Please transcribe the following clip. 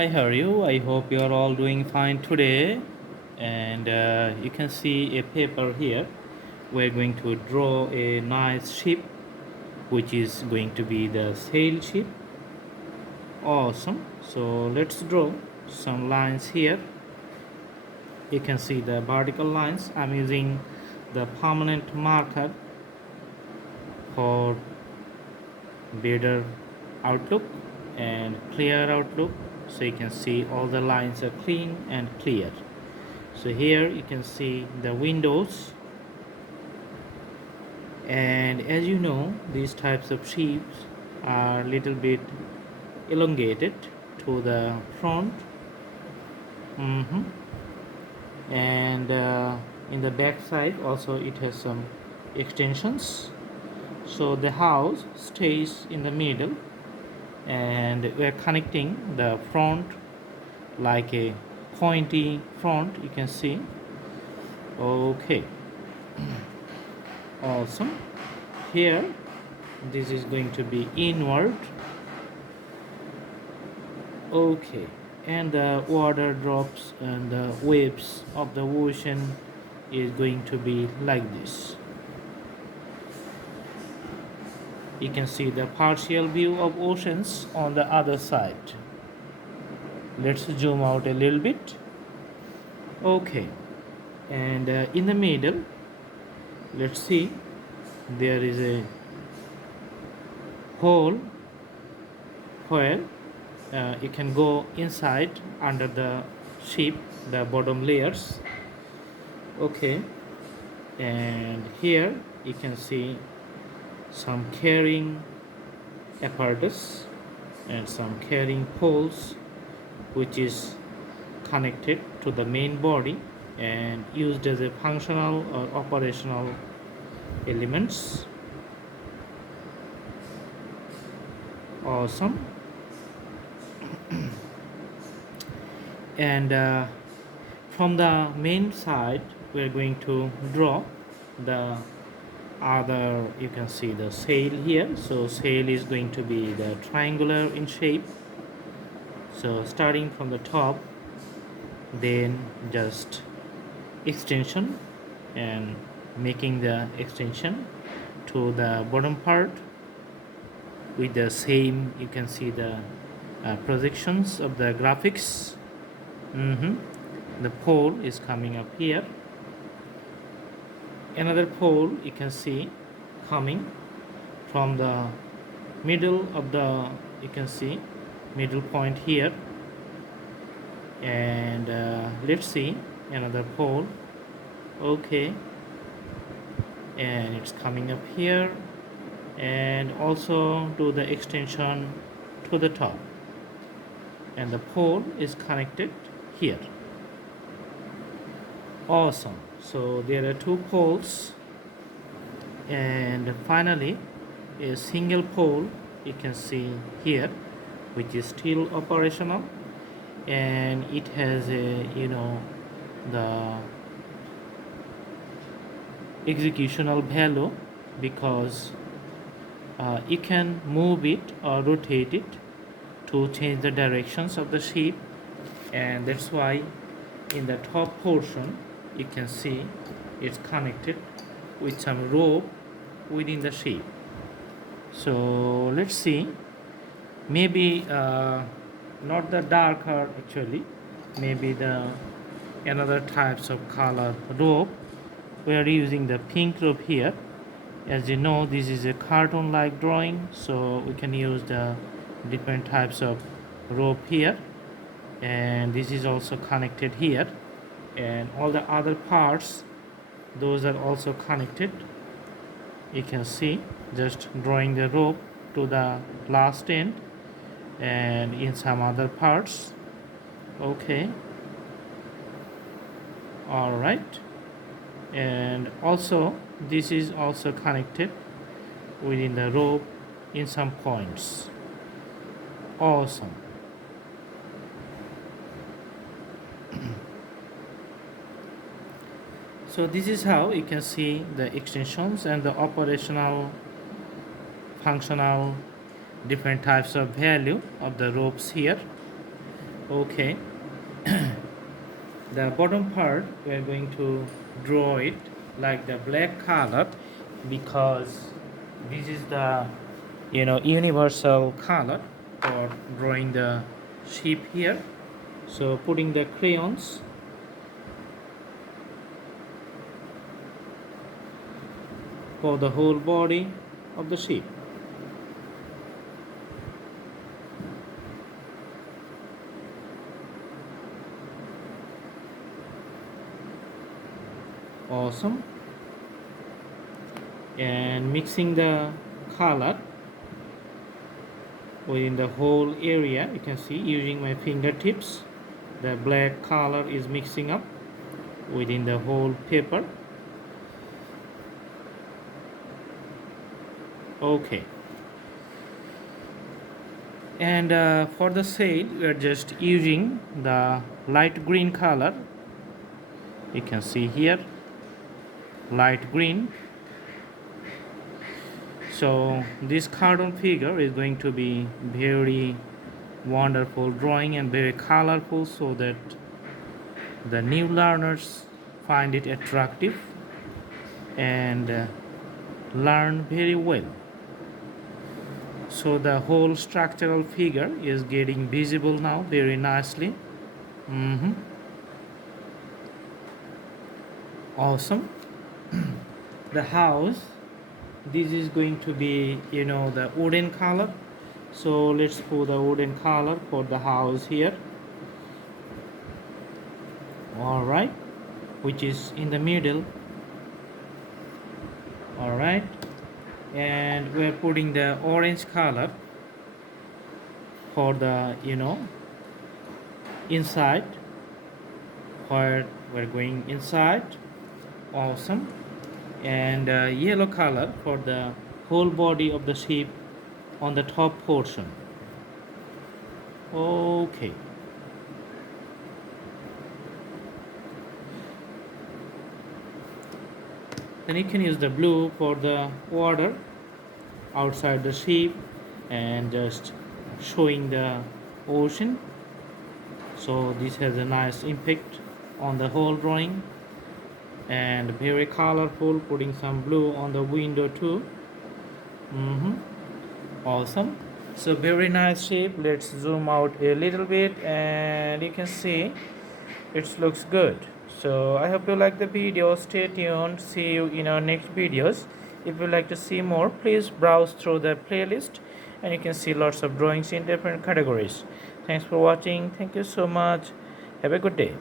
Hi, how are you? I hope you are all doing fine today. And you can see a paper here. We're going to draw a nice ship, which is going to be the sail ship. Awesome. So let's draw some lines here. You can see the vertical lines. I'm using the permanent marker for better outlook and clear outlook, so you can see all the lines are clean and clear. So here you can see the windows, and as you know, these types of ships are little bit elongated to the front. Mhm. And in the back side also it has some extensions, so the house stays in the middle, and we're connecting the front like a pointy front, you can see. Okay, awesome. Here this is going to be inward. Okay, and the water drops and the waves of the ocean is going to be like this. You can see the partial view of oceans on the other side. Let's zoom out a little bit. Okay, and in the middle, let's see, there is a hole where you can go inside under the ship, the bottom layers. Okay, and here you can see some carrying apparatus and some carrying poles, which is connected to the main body and used as a functional or operational elements. Awesome. And from the main side we are going to draw the other, you can see the sail here. So sail is going to be the triangular in shape, so starting from the top, then just extension and making the extension to the bottom part with the same, you can see the projections of the graphics. The pole is coming up here, another pole you can see coming from the middle of the, you can see middle point here, and let's see another pole. Okay, and it's coming up here and also do the extension to the top, and the pole is connected here. Awesome. So there are two poles, and finally a single pole you can see here, which is still operational, and it has a, you know, the executional value, because you can move it or rotate it to change the directions of the ship, and that's why in the top portion you can see it's connected with some rope within the ship. So let's see, maybe not the darker, actually maybe the another types of color rope. We are using the pink rope here. As you know, this is a cartoon like drawing, so we can use the different types of rope here, and this is also connected here, and all the other parts, those are also connected. You can see just drawing the rope to the last end and in some other parts. Okay, all right, and also this is also connected within the rope in some points. Awesome. So this is how you can see the extensions and the operational, functional, different types of value of the ropes here. Okay. The bottom part we are going to draw it like the black color, because this is the universal color for drawing the ship here. So putting the crayons for the whole body of the ship. Awesome. And mixing the color within the whole area, you can see using my fingertips the black color is mixing up within the whole paper. Okay. And for the sail we are just using the light green color. You can see here light green. So this cartoon figure is going to be very wonderful drawing and very colorful, so that the new learners find it attractive and learn very well. So the whole structural figure is getting visible now very nicely. Awesome. The house, this is going to be the wooden color, so let's put the wooden color for the house here. All right, which is in the middle. All right, and we're putting the orange color for the inside, where we're going inside. Awesome. And yellow color for the whole body of the ship on the top portion. Okay. Then you can use the blue for the water outside the ship and just showing the ocean. So this has a nice impact on the whole drawing, and very colorful, putting some blue on the window too. Awesome. So very nice shape. Let's zoom out a little bit and you can see it looks good. So I hope you like the video. Stay tuned. See you in our next videos. If you like to see more, please browse through the playlist and you can see lots of drawings in different categories. Thanks for watching. Thank you so much. Have a good day.